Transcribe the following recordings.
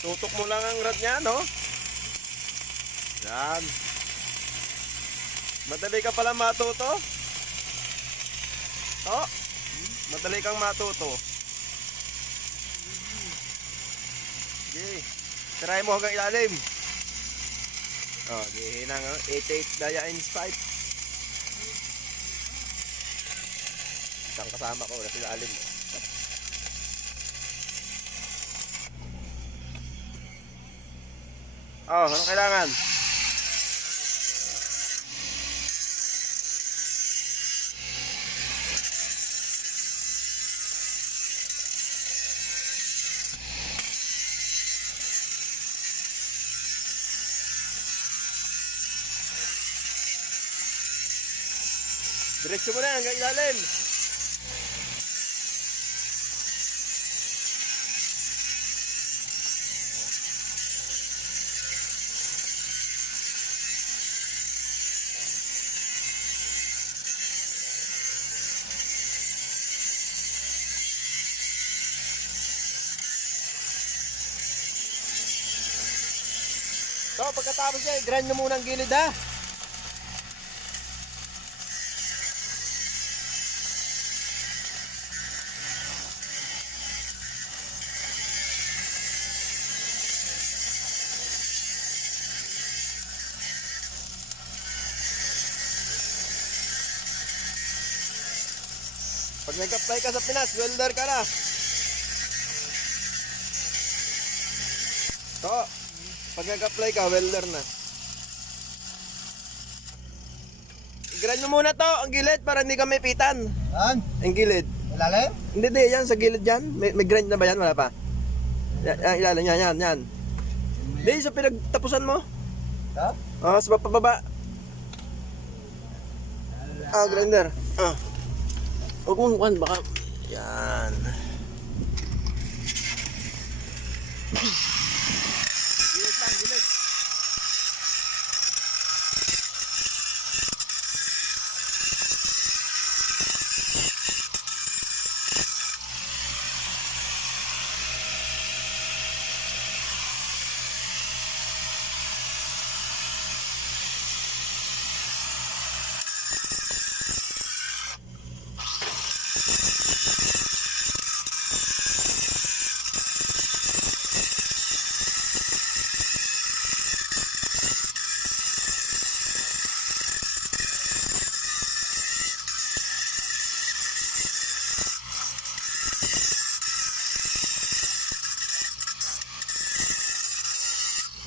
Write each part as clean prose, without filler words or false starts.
Tutok mo lang ang rod niya, no? Yan. Madali ka pala matuto. Oh, madali kang matuto. Okay. Try mo hanggang ilalim. Oh, di hinang 88 daya inch pipe. Isang kasama ko na ilalim mo. Oh, ano kailangan? Diretso mo na hanggang ilalim. So, pagkatapos niya, i-grind nyo muna ang gilid, ha? Pag nag-apply ka sa Pinas, welder ka na. So, pag nag-apply ka, welder na. I-grind mo muna to, ang gilid, para hindi ka may pitan. Yan. Ang gilid. Ilalim? Hindi, yan, sa gilid yan. May grind na ba yan? Wala pa. Yan, ilalim, yan. Hindi, sa pinagtapusan mo. Ha? Sa pababa. Grinder. Huwag mong kuhan, baka... Yan. Gilid lang, gilid.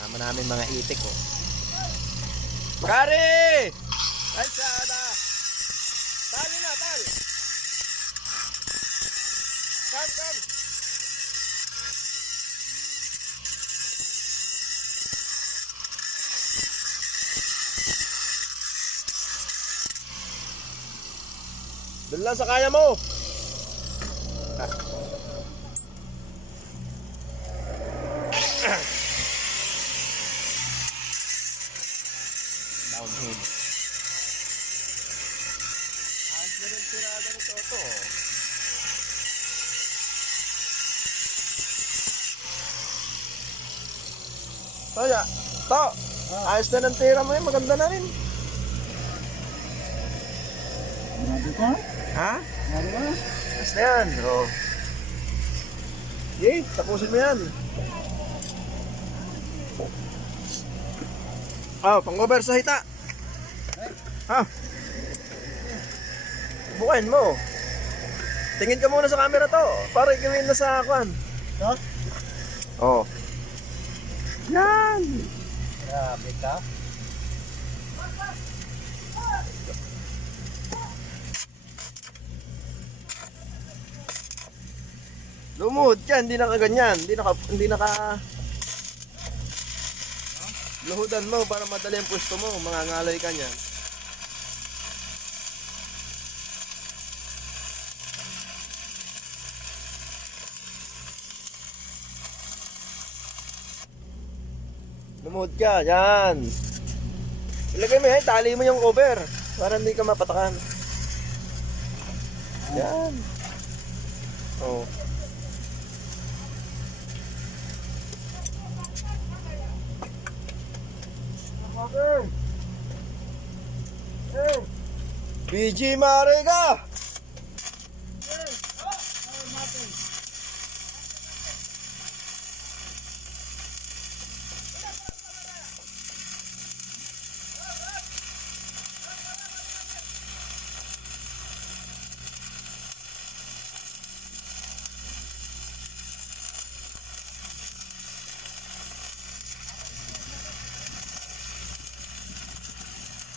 Sama namin mga itik, oh. Kari! Kalsada! Tali na, tal! Come! Doon lang sa kaya mo! Downhill. Ayos na rin tirada nito ito. Toya, to. Ayos na ng tira mo yun. Maganda na rin. Grabe ka? Ha? Grabe ka? Ayos na yan. Oh. Yay, tapusin mo yan. Pang-over sa hita. Bukain mo. Tingin ka muna sa camera to. Para gawin na sa kwan. Ha? Oh. Yan. Grabe ka? Lumuhod ka, hindi naka ganyan. Hindi naka luhudan mo para madali ang pwesto mo. Mangangalay ka niyan. Lumuhod ka, yan. Ilagay mo yan, tali mo yung cover para hindi ka mapatakan. Yan. Oh. BG Marega!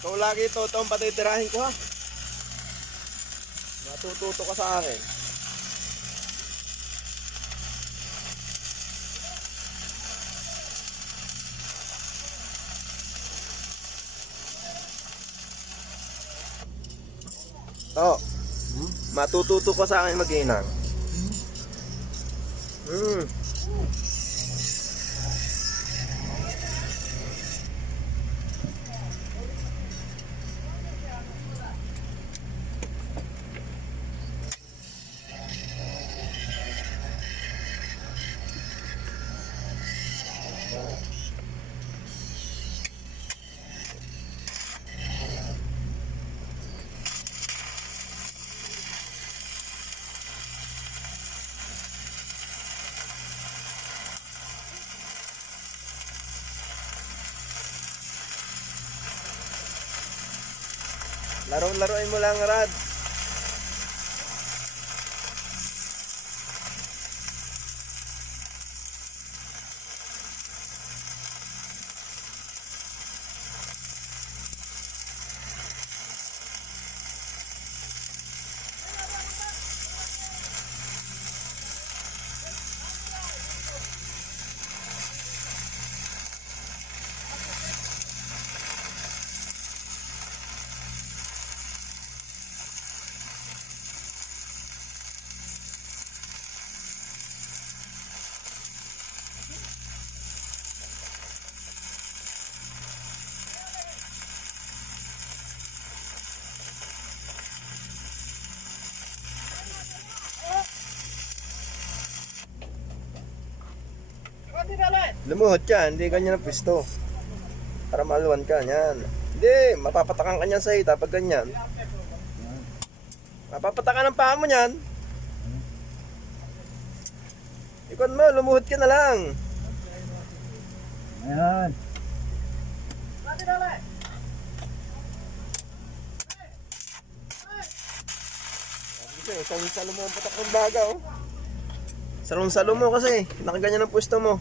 Ikaw lagi ito, itong patitirahin ko ha. Matututo ka sa akin. Oh, matututo ka sa akin mag-inang. Laro-laruin mo lang, Rad. Lumuhod ka, hindi ganyan ang pwesto. Para maluwan ka, yan. Hindi, mapapatakan ka niyan sa hita pag ganyan. Mapapatakan ang paa mo niyan. Ikon mo, lumuhod ka na lang. Ayan. Salong-salo mo ang patak ng baga, oh. Salong-salo mo kasi, nakaganyan ang pwesto mo.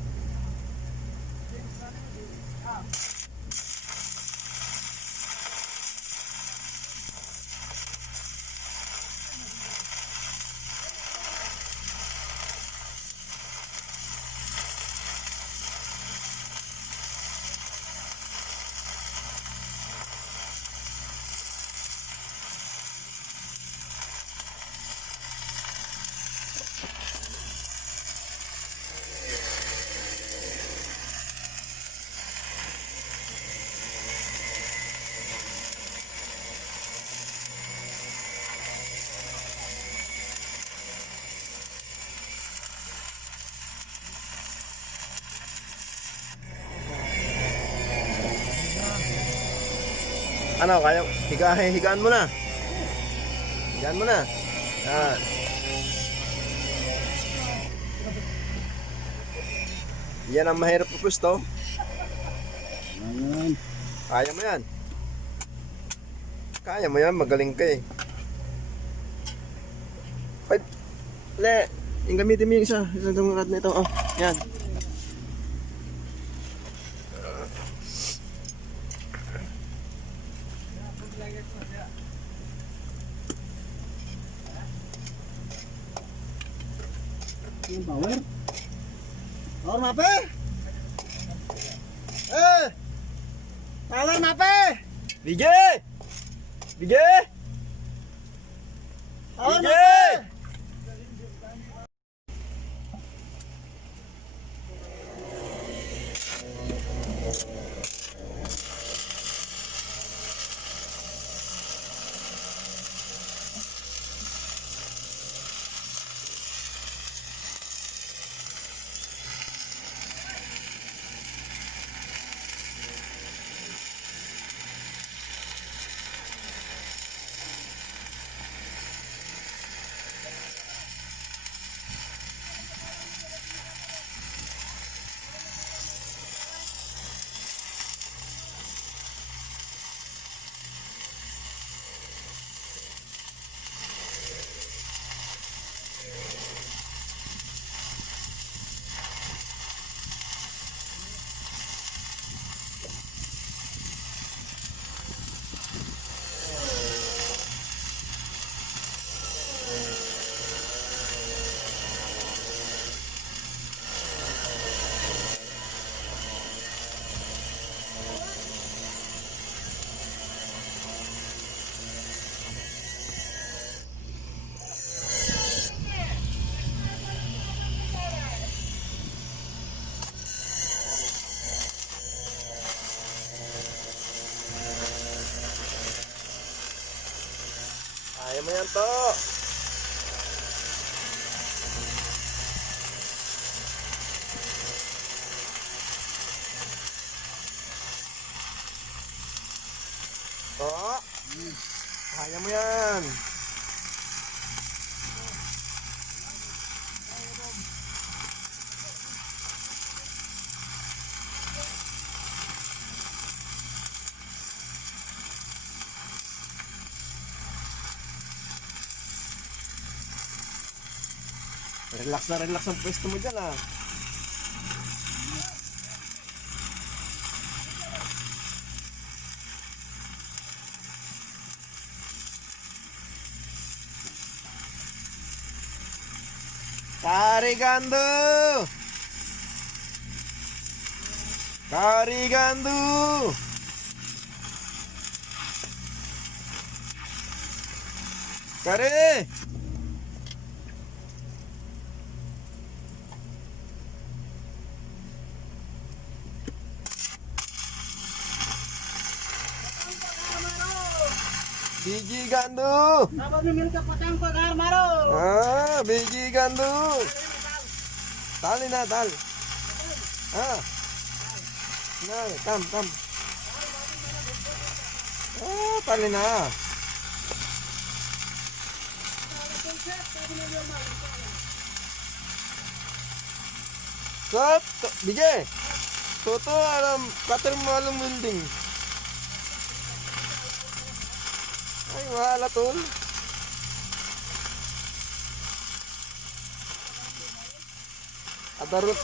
Ano, kaya higaan mo na. Higaan mo na. Yan. Yan ang mahirap na pwesto. Ayan. Kaya mo yan. Kaya mo yan, magaling ka eh. Ay, le, yung gamitin mo yung isa. Isang rad na ito. Oh, yan. Yung power. Power mape! Power mape! Bigay! Bigay! Power mape! Yan to. To. Kaya mo yan. Relax ang pwesto mo dyan ah. Karigando! Karigando! Kare! Biji gandu. Dapat namin ka patang pag-armaro. Ah, biji gandu. Tali na, tal. Ah. Na, tam. Ah, tali na. Sat, biji. Toto alam, kater mo alam building. Ay, wala tol. Adarut.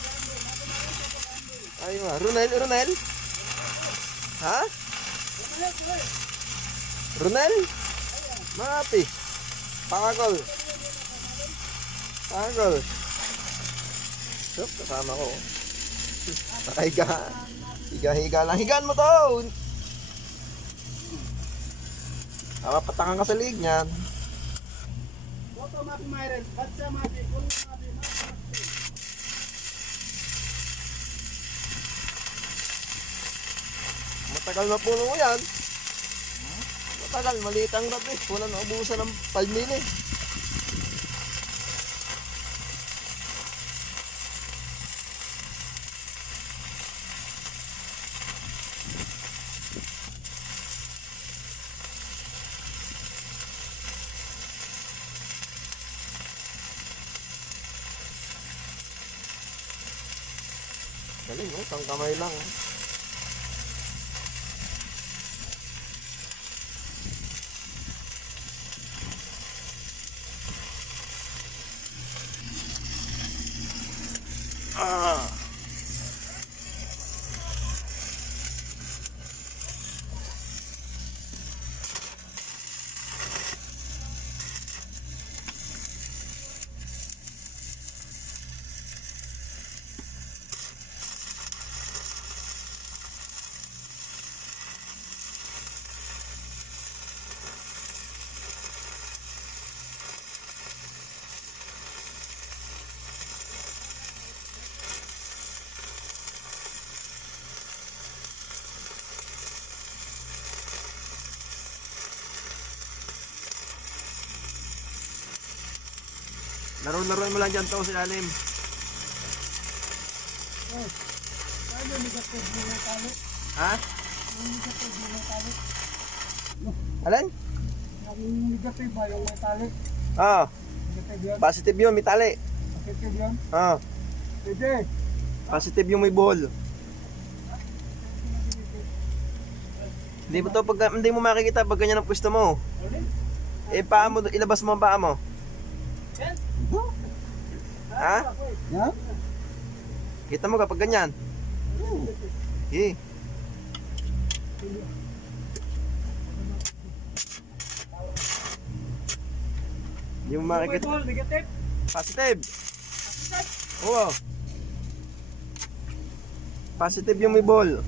Ay, Runel. Ha? Runel? Mati. Pangagol. Sup, kasama ko. Nakahiga. Higa lang. Higaan mo to. Patangan ka sa liig niyan. Boto mati mayren, batsa mati, kulo mati. Matagal na puno mo yan. Matagal, maliit ang gabi. Wala na ubusan ng palmini. Galing, oh, isang kamay lang. Oh. Ah. Laro-laruin mo lang dyan to sa ilalim. Ano ni gato mo talo? Ha? Ano ni gato mo talo? Alin? Ang negative ba yung metallic? Ah, Negative yun? positive yun, may tali. Positive yun? Ah, Pwede. positive yung may ball. Hindi mo to pag hindi mo makikita pag ganyan ang pwesto mo. Eh paa mo, ilabas mo ang paa mo. Ha? Yan? Kita mo kapag ganyan. Eh. Hindi mo makikita. Negative? Positive. Oo. Positive yung may ball.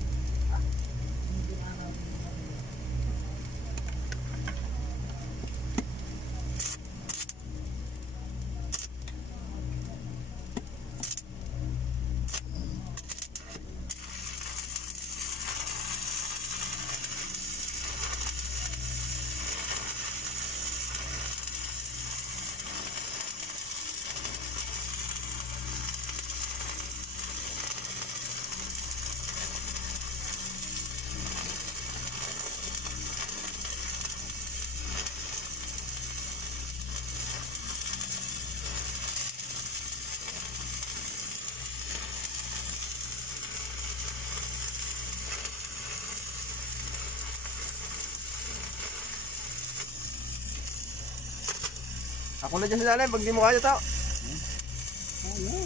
Ako na dyan sa ilalim pag di mo kaya tao. Ano?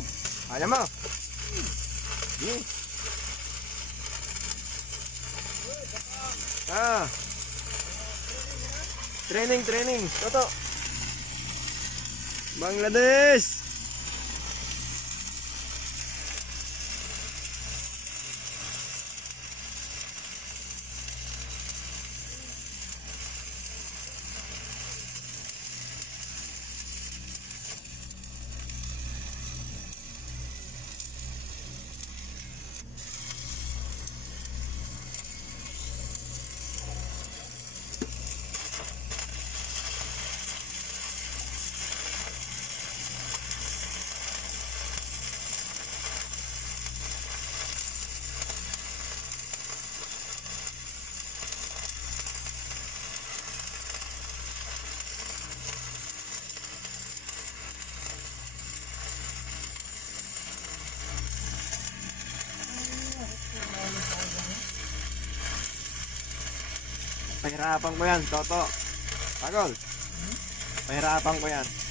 Kaya mo. Sige. Ah. Training. Toto. Bangladesh. Pahirapan ko yan, Toto. Pagol. Pahirapan ko yan.